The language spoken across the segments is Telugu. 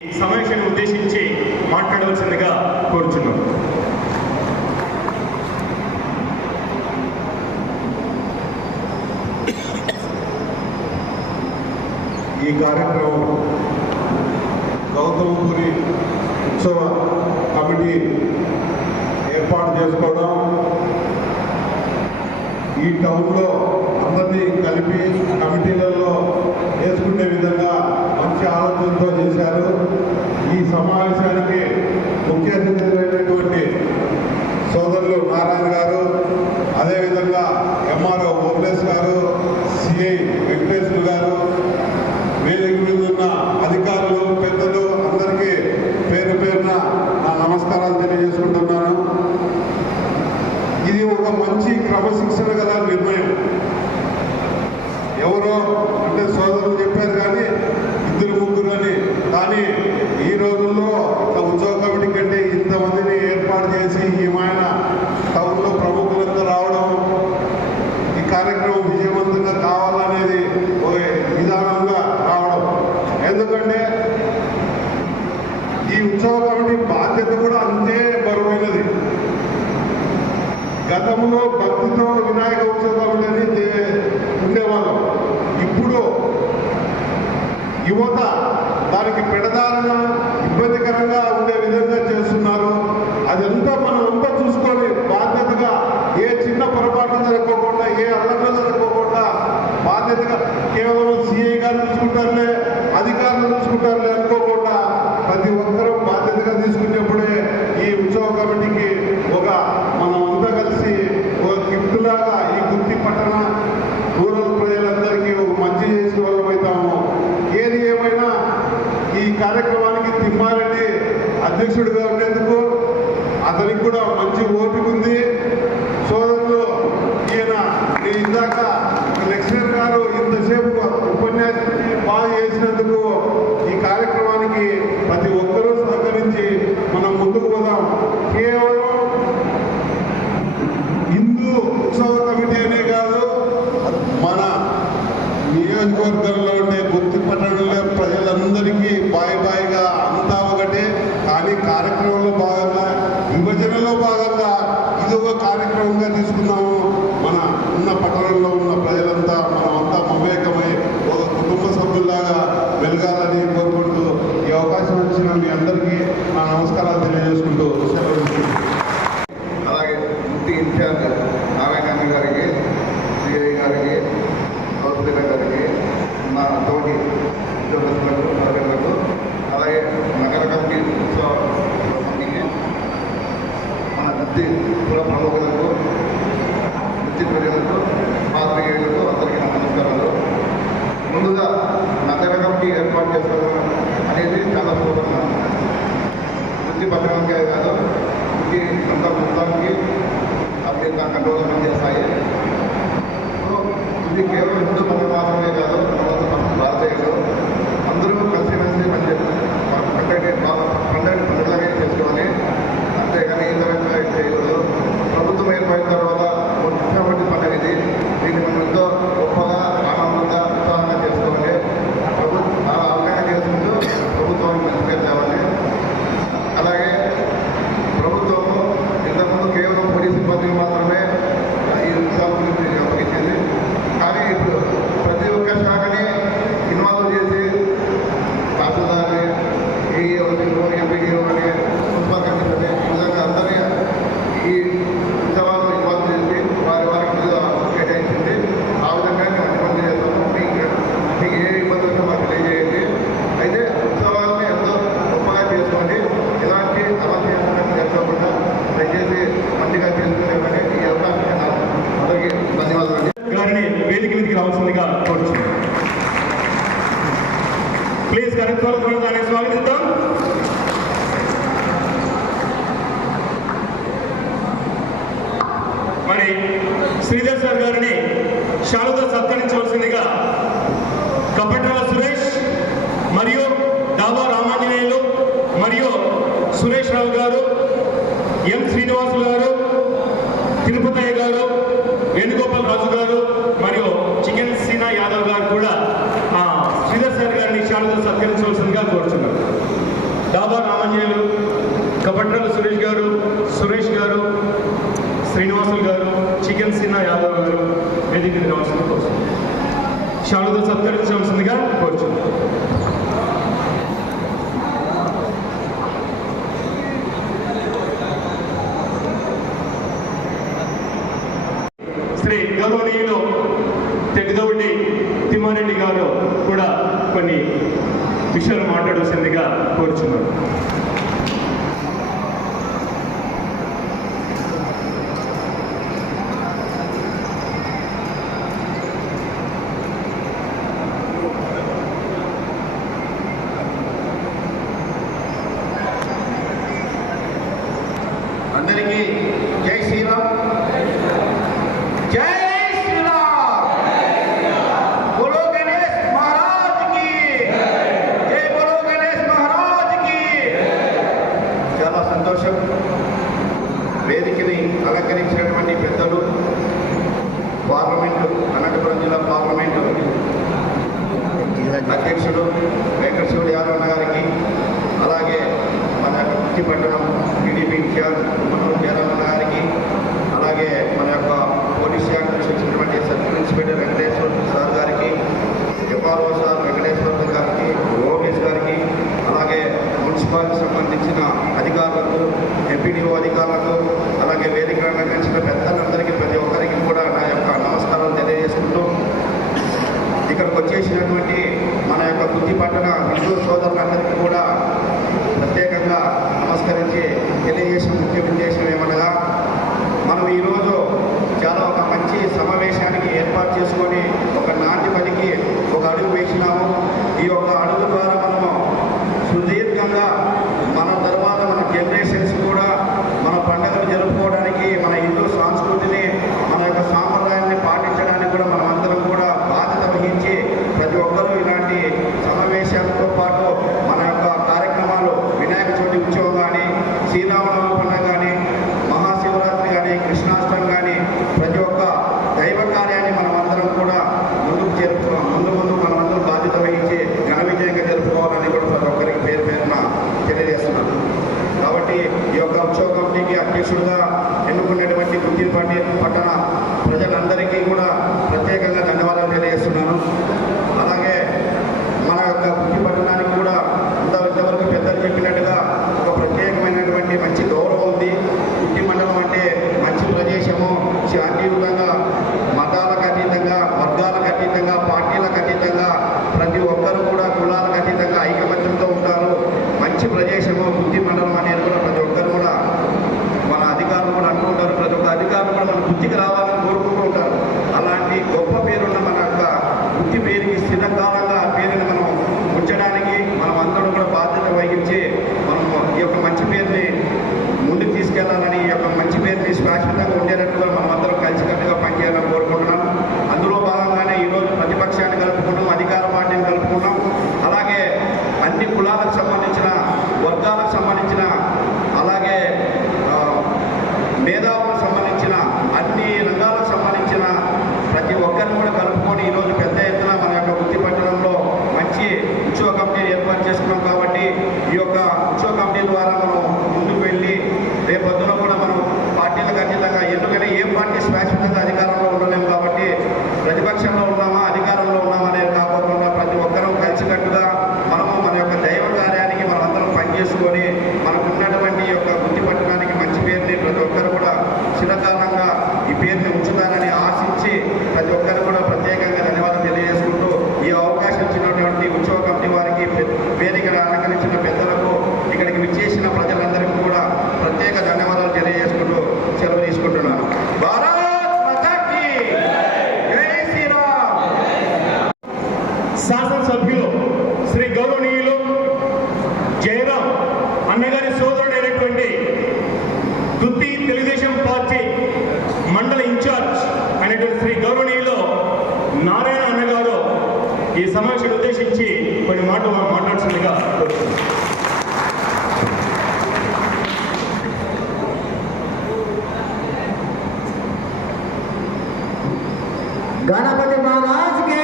సమావేశాన్ని ఉద్దేశించి మాట్లాడవలసిందిగా కోరుచున్నాం. ఈ కార్యక్రమం గౌతమపురి ఉత్సవ కమిటీ ఏర్పాటు చేసుకోవడం, ఈ టౌన్లో అందరినీ కలిపి కమిటీలలో వేసుకునే విధంగా మంచి ఆలోచనతో చేశారు. ఈ సమావేశానికి ముఖ్య అతిథులైనటువంటి సోదరులు నారాయణ గారు, అదేవిధంగా ఎంఆర్ఓ ఓబ్లేస్ గారు, సిఐ వెంకటేశ్వర గారు, వేదిక మీద ఉన్న అధికారులు, పెద్దలు అందరికీ పేరు పేరున నా నమస్కారాలు తెలియజేసుకుంటున్నాను. ఇది ఒక మంచి క్రమశిక్షణ గల నిర్ణయం. ఎవరో అంటే సోదరులు చెప్పారు కానీ ఇద్దరు ముగ్గురు అని, కానీ ఈ రోజుల్లో ఉద్యోగ కమిటీ కంటే ఇంతమందిని ఏర్పాటు చేసి ఈమైన టౌన్లో ప్రముఖులంతా రావడం, ఈ కార్యక్రమం విజయవంతంగా కావాలనేది ఒక విధానంగా రావడం. ఎందుకంటే ఈ ఉత్సవ కమిటీ బాధ్యత కూడా అంతే బరువైనది. గతంలో భక్తితో వినాయక ఉత్సవ కమిటీ అని ఉండేవాళ్ళం. ఇప్పుడు యువత దానికి పెడదారిన ఇబ్బందికరంగా ఉండే విధంగా చేస్తున్నారు. అదంతా మనం అంతా చూసుకొని బాధ్యతగా ఏ చిన్న పొరపాటు జరగకోకుండా, ఏ అల్లర్లు జరగకోకుండా బాధ్యతగా కేవలం సిఐ గారు చూసుకుంటారులే, అధికారులు చూసుకుంటారులే అనుకోకుండా ప్రతి ఒక్కరూ బాధ్యతగా తీసుకునేప్పుడే ఈ ఉత్సవ కమిటీకి ఒక మనం అంతా కలిసి ఒక గిఫ్ట్ లాగా ఈ గుత్తి పట్టణ రూరల్ ప్రజలందరికీ ఒక మంచి చేసిన వాళ్ళం అవుతాము. ఏది ఏమైనా ఈ కార్యక్రమానికి తిమ్మారెడ్డి అధ్యక్షుడిగా ఉండేందుకు అతనికి కూడా మంచి ఓపిక ఉంది. సోదరులు ఈయన ఇందాక లెక్చరర్ గారు ఇంతసేపు ఉపన్యాసం బాగా చేసినందుకు ఈ కార్యక్రమానికి ప్రతి ఒక్కరూ సహకరించి మనం ముందుకు పోదాం. కేవలం హిందూ ఉత్సవ కమిటీ అనే కాదు, మన నియోజకవర్గంలో ఉండే గుత్తి పట్టణంలో ప్రజలందరికీ బాయిగా అంతా ఒకటే. కానీ కార్యక్రమంలో భాగంగా, విభజనలో భాగంగా ఇది ఒక కార్యక్రమంగా తీసుకున్నాము. మన ఉన్న పట్టణంలో ఉన్న ప్రజలంతా మనమంతా మమేకమై ఒక కుటుంబ సభ్యుల్లాగా వెలగాలని కోరుకుంటూ ఈ అవకాశం ఇచ్చిన మీ అందరికీ నా నమస్కారాలు తెలియజేసుకుంటూ సెలవు. అలాగే గుత్తి ఇన్ఛార్జ్ నారాయణ గారికి, సిఐ గారికి, గౌతమ గారికి, నా తోటి ఉద్యోగస్తులకు, సౌకర్యాలకు, అలాగే నగర కమిటీ ఉత్సవ కమిటీకి, మన గుత్తి కుల ప్రముఖులకు, గుత్తి ప్రజలకు, పాత్రికేయులకు అందరికీ నా నమస్కారాలు. ముందుగా నగర కమిటీ ఏర్పాటు చేసుకోవడం అనేది చాలా సులభంగా గుత్తి పట్టణంకే కాదు, గుత్తి సొంత మొత్తానికి అప్పుడు నా కంట్రోల్ పనిచేస్తాయి. ఇది కేవలం హిందూ మతం మాత్రమే కాదు, భారతీయులు అందరూ కలిసిమెలిసి పండుగలాగే చేసుకోవాలి. అంతేగాని ఈ విధంగా చేయకూడదు. ప్రభుత్వం ఏర్పడిన తర్వాత ముఖ్యమంత్రి పండుగ ఇది. దీన్ని మనం ఎంతో గొప్పగా, ఆనందంగా, ఉత్సాహంగా చేసుకోవాలి. అవగాహన చేసుకుంటూ ప్రభుత్వానికి మంచి పేరు తేవాలి. అలాగే ప్రభుత్వము ఇంతకుముందు కేవలం పోలీస్ సిబ్బందికి మాత్రమే ఈ ఉత్సవం గురించి అప్పగించింది. కానీ ఇప్పుడు ప్రతి ఒక్క శాఖని ఇన్వాల్వ్ చేసి తహసీల్దార్ని, ఏఈఓ, ఎంపీడీఓ అని, మున్సిపల్ కమిషనర్ని, ఈ విధంగా అందరినీ ఈ ఉత్సవాలు ఇన్వాల్వ్ చేసి వారికి కేటాయించింది. ఆ విధంగా మేము అన్ని పనులు చేస్తాము. మీకు ఏ ఇబ్బందులు మాకు తెలియజేయండి. అయితే ఉత్సవాలని ఎంతో గొప్పగా చేసుకోండి. ఎలాంటి అలక్ష్యంగా చేసుకోకుండా దయచేసి మంచిగా చేసుకునేవని ఈ అవకాశం అందరికీ ధన్యవాదాలు. గారిని వేదిక మీదకి రావాల్సిందిగా కోరుచున్నాం. ప్లీజ్ కరెక్ట్గా దాన్ని స్వాగతిద్దాం. మరి శ్రీధర్ సార్ గారిని శాలుతో సత్కరించవలసిందిగా కపట్రాల సురేష్ మరియు డాబా రామాంజనేయులు మరియు సురేష్ రావు గారు, ఎం శ్రీనివాసులు గారు, తిరుపతయ్య గారు, వేణుగోపాల్ రాజు గారు మరియు చికెన్ సీనా యాదవ్ గారు కూడా శ్రీధర్ సార్ గారిని శాలుతో సత్కరించవలసిందిగా కోరుచున్నారు. డాబా రామాంజనేయులు, కపట్రాల సురేష్ గారు, సురేష్ గారు, శ్రీనివాసులు గారు, చికెన్ సిన్నా యాదవ్ గారు వేదిక మీద రావాల్సింది కోరుచున్నాను. శాలుతో సత్కరించవలసిందిగా కోరుచున్నాను. శ్రీ గౌరవనీయులు తెగదౌడి తిమ్మారెడ్డి గారు కూడా కొన్ని విషయాలు మాట్లాడాల్సిందిగా కోరుచున్నారు. అందరికీ జై శ్రీరామ్. జై శ్రీరామ్. బోలో గణేష్ మహారాజ్ కి జై. బోలో గణేష్ మహారాజ్ కి. చాలా సంతోషం. వేదికని అలంకరించినటువంటి పెద్దలు, పార్లమెంటు అనంతపురం జిల్లా పార్లమెంటు అధ్యక్షుడు వెంకటశివుడు యాదవ్ గారికి, అలాగే మన కుర్తి పట్టణం టీడీపీ ఇన్ఛార్జ్ ఉమ్మనూరు జయరామన్న గారికి, అలాగే మన యొక్క పోలీస్ శాఖ నుంచి వచ్చినటువంటి సబ్ ఇన్స్పెక్టర్ వెంకటేశ్వర సార్ గారికి, ఎంఆర్ఓ సార్ వెంకటేశ్వర గారికి, ఓఎస్ గారికి, అలాగే మున్సిపాలిటీ సంబంధించిన అధికారులకు, ఎంపీడీఓ అధికారులకు, అలాగే వేదిక అలంకరించిన పెద్దలందరికీ ప్రతి ఒక్కరికి కూడా నా యొక్క నమస్కారాలు తెలియజేసుకుంటూ, ఇక్కడికి వచ్చేసినటువంటి మన యొక్క కుర్తి పట్టణ హిందూ సోదరులందరికీ కూడా ప్రత్యేకంగా నమస్కరించి తెలియజేసిన ముఖ్య ఉద్దేశం ఏమనగా, మనం ఈరోజు చాలా ఒక మంచి సమావేశానికి ఏర్పాటు చేసుకొని ఒక నాటిపదికి ఒక అడుగు వేసినాము. ఈ యొక్క అడుగు ద్వారా మనము సుదీర్ఘంగా మన తర్వాత మన జనరేషన్స్ కూడా మన పండుగలు జరుపుకోవడానికి, మన హిందూ సంస్కృతిని, మన యొక్క సాంప్రదాయాన్ని పాటించడానికి కూడా మనం అందరం కూడా బాధ్యత వహించి ప్రతి ఒక్కరూ ఇలాంటి సమావేశాలతో పాటు మన యొక్క కార్యక్రమాలు, వినాయక చవితి ఉత్సవం కానీ, శ్రీరామనవమి పండుగ కానీ, మహాశివరాత్రి కానీ, కృష్ణాష్టమి కానీ, ప్రతి ఒక్క దైవ కార్యాన్ని మనం అందరం కూడా ముందుకు జరుపుకున్నాం. ముందు మనమందరం బాధ్యత వహించి ఘన విజయంగా జరుపుకోవాలని కూడా ప్రతి ఒక్కరికి పేరు పేరున తెలియజేస్తున్నాను. కాబట్టి ఈ యొక్క ఉత్సవ కమిటీకి అధ్యక్షుడిగా ఎన్నుకున్నటువంటి కుర్తి పట్టణ ప్రజలందరికీ కూడా ప్రత్యేకంగా ధన్యవాదాలు తెలియజేస్తున్నాను. అలాగే మన యొక్క కుర్తి పట్టణానికి కూడా ఇంతవరకు పెద్దలు చెప్పినట్టుగా ఒక ప్రత్యేకమైనటువంటి మంచి గౌరవం ఉంది. కుర్తి మండలం అంటే మంచి ప్రదేశము, శాంతియుతంగా, మతాలకు అతీతంగా, వర్గాలకు అతీతంగా, పార్టీలకు అతీతంగా ప్రతి ఒక్కరు కూడా కులాలకు అతీతంగా ఐకమత్యంతో ఉంటారు. మంచి ప్రదేశము కుర్తి మండలం అనేది కూడా ప్రతి ఒక్కరు కూడా మన అధికారులు కూడా అనుకుంటారు. ప్రతి ఒక్క అధికారులు కూడా మన కుర్తికి రావాలని కోరుకుంటూ ఉంటారు. అలాంటి గొప్ప పేరున్న మన యొక్క కుర్తి పేరుకి స్థిరకాలంగా ఆ పేరుని మనం ఉంచడానికి మనం అందరం కూడా బాధ్యత వహించి మనము ఈ యొక్క మంచి పేరుని ముందుకు తీసుకెళ్లాలని, ఈ యొక్క మంచి పేరుని శాశ్వతంగా ఉండేటట్టుగా మనం అందరం కలిసికట్టుగా పనిచేయాలని కోరుకుంటున్నాం. అందులో భాగంగానే ఈరోజు ప్రతిపక్షాన్ని కలుపుకున్నాం, అధికార పార్టీని కలుపుకున్నాం. అలాగే అన్ని కులాలకు సంబంధించిన, వర్గాలకు సంబంధించిన, అలాగే మేధావులకు సంబంధించిన, అన్ని రంగాలకు సంబంధించిన ప్రతి ఒక్కరిని కూడా కలుపుకొని ఈరోజు పెద్ద ఎత్తున మన యొక్క వృత్తి పట్టణంలో మంచి ఉత్సవ కమిటీ ఏర్పాటు చేసుకున్నాం. కాబట్టి ఈ యొక్క ఉత్సవ కమిటీ ద్వారా మనం ముందుకు వెళ్ళి రేపొద్దున కూడా మనం పార్టీలకు అతీతంగా, ఎందుకంటే ఏ పార్టీ శాశ్వతంగా అధికారంలో ఉండలేము కాబట్టి ప్రతిపక్షంలో ఉన్నామా అధికారంలో ఉన్నామా అనేది కాకుండా ప్రతి ఒక్కరూ కలిసికట్టుగా మనము మన యొక్క దైవ కార్యానికి మనం అందరం పనిచేసుకొని మనకు ఉన్నటువంటి యొక్క వృత్తి పట్టణానికి మంచి పేరుని ప్రతి ఒక్కరు కూడా చిరకాలంగా ఈ పేరుని ఉంచుతారని ఆశించి ప్రతి ఒక్కరు కూడా ప్రత్యేకంగా ధన్యవాదాలు తెలియజేసుకుంటూ, ఈ అవకాశం ఇచ్చినటువంటి ఉత్సవ కమిటీ వారికి, వేదికను అలంకరించిన పెద్దలకు, ఇక్కడికి విచ్చేసిన ప్రజలందరికీ కూడా ప్రత్యేక ధన్యవాదాలు తెలియజేసుకుంటూ సెలవు తీసుకుంటున్నాను. భారత్ మాతా కీ జై శ్రీరామ్. శాసనసభ్యులు శ్రీ గౌరవనీయులు జయరాం అన్నగారి సోదరుడైనటువంటి గుత్తి తెలుగుదేశం పార్టీ మండల ఇన్ఛార్జ్ అయినటువంటి శ్రీ గౌరవనీయులు నారాయణ అన్నగారు ఈ సమావేశాన్ని ఉద్దేశించి కొన్ని మాటలు మాట్లాడుతుందిగా కోరుతున్నాను. गणपति महाराज के,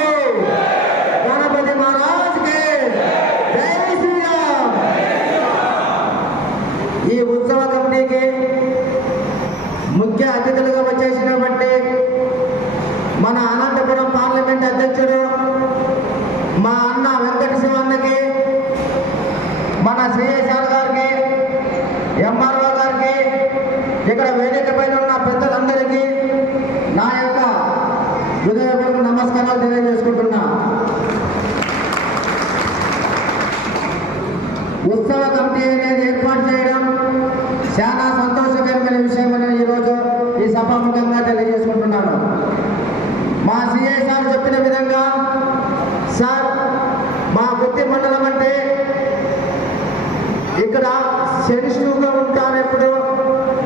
गणपति महाराज के, जय श्री राम। మన అనంతపురం పార్లమెంట్ అధ్యక్షుడు మా అన్న వెంకట శివన్నకి, మన సిఎస్ఆర్ గారికి, ఎంఆర్ఓ గారికి, ఇక్కడ వేదిక పైన ఉన్న పెద్దలందరికీ నా యొక్క హృదయపూర్వక నమస్కారాలు తెలియజేసుకుంటున్నా. ఉత్సవ కమిటీ అనేది ఏర్పాటు చేయడం చాలా సంతోషకరమైన విషయం అని ఈరోజు ఈ సభాముఖంగా తెలియజేసుకుంటున్నాను. మా సిఐ సార్ చెప్పిన విధంగా, సార్ మా గుత్తి మండలం అంటే ఇక్కడ సెన్సిటివ్గా ఉంటారు, ఎప్పుడు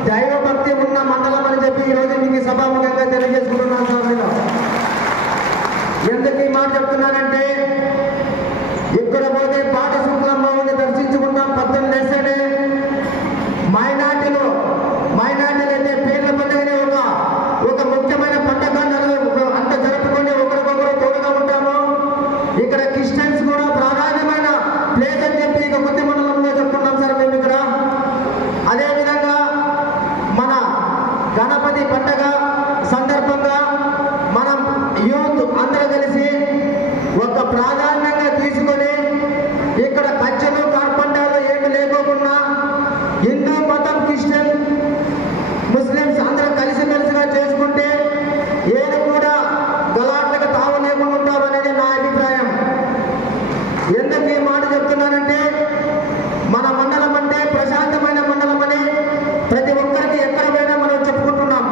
దైవభక్తి ఉన్న మండలం అని చెప్పి ఈరోజు మీకు ఈ సభాముఖంగా తెలియజేసుకుంటున్నాను సార్. నేను ఎందుకు ఈ మాట చెప్తున్నానంటే, ఇక్కడ పోతే పాట శుక్లమ్మని దర్శించుకుంటాం, పద్దెనిమిది వేస్తేనే మైనార్టీలు అయితే పేర్ల పండుగని ఒక ముఖ్యమైన పండుగ అంత జరుపుకొని ఒకరికొకరు తోడుగా ఉంటాము. ఇక్కడ క్రిస్టియన్స్ కూడా ప్రాధాన్యమైన ప్లేస్ అని చెప్పి ఇక కొద్ది మండలంలో చెప్తున్నాం సార్ మేము ఇక్కడ. అదేవిధంగా మన గణపతి పండుగ సందర్భంగా మనం యూత్ అందరూ కలిసి ఒక ప్రాధాన్యంగా తీసుకొని ఇక్కడ కచ్చలు కార్పంటాలు ఏమి లేకోకుండా హిందూ మతం, క్రిస్టియన్, ముస్లిమ్స్ అందరూ కలిసిమెలిసిగా చేసుకుంటే ఏది కూడా గలాట్లకు తావు లేకుండా ఉంటారు అనేది నా అభిప్రాయం. ఎందుకు ఈ మాట చెప్తున్నానంటే, మన మండలం అంటే ప్రశాంతమైన మండలం అని ప్రతి ఒక్కరికి ఎక్కడ పోయినా మనం చెప్పుకుంటున్నాం.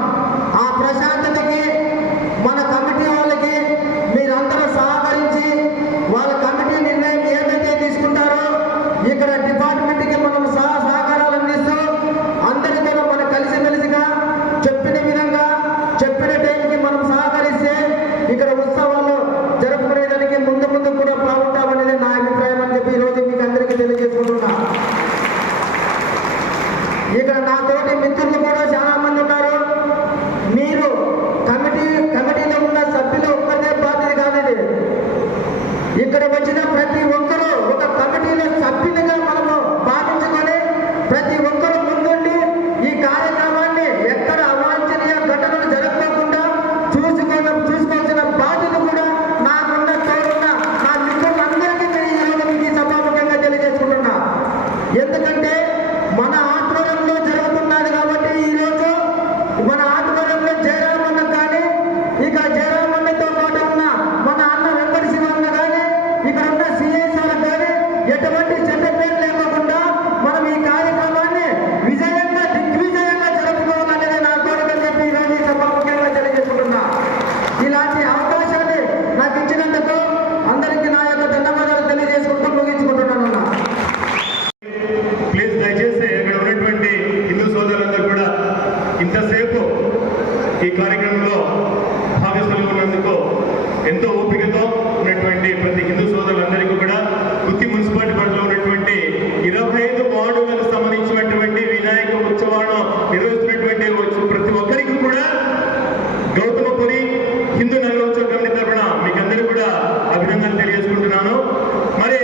ఆ ప్రశాంతతకి మన కమిటీ వాళ్ళకి మీరందరూ సహకరించి వాళ్ళ కమిటీ నిర్ణయం ఏదైతే తీసుకుంటారో ఇక్కడ డిపార్ట్మెంట్కి మనం సహకారాలు అందిస్తూ అందరితో మనం కలిసిమెలిసిగా చెప్పిన విధంగా చెప్పిన టైంకి మనం సహకరిస్తే ఇక్కడ ఉత్సవాలు జరుపుకునేదానికి ముందు కూడా బాగుంటామనేది నా అభిప్రాయం అని చెప్పి ఈరోజు మీకు అందరికీ తెలియజేసుకుంటున్నా. ఇక్కడ నా తోటి మిత్రులు కూడా చాలా మంది ఉన్నారు. మీరు కమిటీలో ఉన్న సభ్యులు ఒక్కరిదే బాధ్యత కాదు ఇది. ఇక్కడ వచ్చిన ప్రతి ఒక్కరూ ఒక కమిటీలో సభ్యులుగా మనము భావించుకొని ప్రతి ఒక్కరూ ముందుండి ఈ కార్యక్రమాన్ని ఎక్కడ అవాంఛనీయ ఘటనలు జరగకుండా చూసుకోవాల్సిన బాధ్యత కూడా నాకున్న తోడున్న నా మిత్రులందరికీ నేను ఈ సభాముఖంగా తెలియజేసుకుంటున్నా. ఎందుకంటే మన ఆధ్వర్యంలో జరుగుతున్నది కాబట్టి ఈరోజు మన ఆధ్వర్యంలో జయరామన్న కానీ, ఇక జయరామన్నతో పాటు ఉన్న మన అన్న వెంకట శివన్న కానీ, ఇక్కడ ఉన్న సిఎస్ఆర్ కానీ ఎటువంటి చెడ్డ పేరు లేకుండా మనం ఈ కార్యక్రమాన్ని దిగ్విజయంగా జరుపుకోవాలనేది నా కోరిక అని చెప్పి ఈరోజు ఈ సభాముఖంగా తెలియజేసుకుంటున్నా. ఇలాంటి అవకాశాన్ని నాకు ఇచ్చినందుకు అందరికీ నా యొక్క ధన్యవాదాలు తెలియజేసుకుంటూ ముగించుకుంటున్నాను. ప్లీజ్ దయచేసి ఇక్కడ ఉన్నటువంటి హిందూ సోదరులందరూ కూడా ఇంతసేపు ఈ కార్యక్రమంలో భాగస్వామ్యంలో ఎంతో ఓపికతో ఉన్నటువంటి ప్రతి హిందూ సోదరులందరికీ కూడా గుత్తి మున్సిపాలిటీ పరిధిలో ఉన్నటువంటి 25 వార్డులకు సంబంధించినటువంటి వినాయక ఉత్సవాలను నిర్వహిస్తున్నటువంటి ప్రతి ఒక్కరికి కూడా గౌతమపురి హిందూ నగరోత్సవ కమిటీ తరఫున మీకు అందరూ కూడా అభినందనలు తెలియజేసుకుంటున్నాను. మరి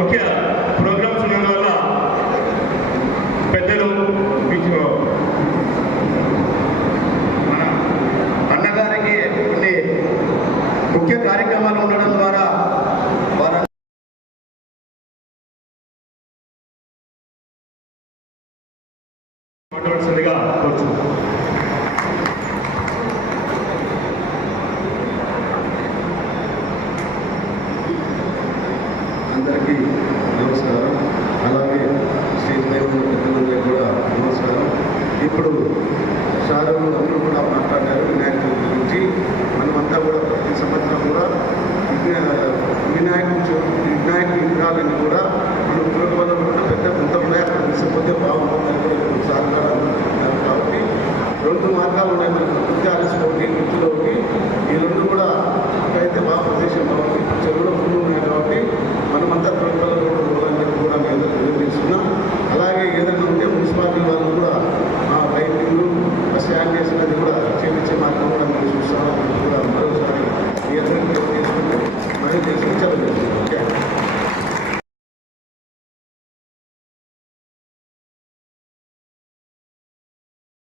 ముఖ్య ప్రోగ్రామ్స్ ఉన్నందువల్ల పెద్దలు మన అన్నగారికి కొన్ని ముఖ్య కార్యక్రమాలు ఉండడం ద్వారా వారు మాట్లాడాల్సిందిగా కోరుచున్నాను. అందరికీ నమస్కారం. అలాగే స్టేజ్ పై ఉన్న పెద్దలందరికీ కూడా నమస్కారం. ఇప్పుడు సారు అందరూ కూడా మాట్లాడారు వినాయక చవితి గురించి. మనమంతా కూడా ప్రతి సంవత్సరం కూడా వినాయక విగ్రహాలన్నీ కూడా మనం తిరుపతిలో కూడా పెద్ద మొత్తంలో అక్కడ తీసుకుపోతే బాగుంటుందని కూడా ఇప్పుడు సార్ గారు అనుకుంటున్నారు. కాబట్టి 2 మార్గాలు ఉన్నాయి మనకు, విద్యాలస్ ఒకటి, వృత్తిలో ఒకటి. ఈ 2 కూడా అయితే బాగా ప్రదేశం కాబట్టి చెరువులో ఫుల్ ఉన్నాయి కాబట్టి మనమంతా తిరుపతిలో పోవాలని కూడా మేము తెలియజేస్తున్నాం. అలాగే ఏదైనా ఉంటే మున్సిపాలిటీ వాళ్ళు కూడా లైటింగ్లు స్టాండ్ చేసినది కూడా చేయించే మార్గం కూడా మేము చూస్తామని కూడా మరోసారి మీ అందరికీ చేసుకుంటే మరియు చేసి చదువు. ఓకే.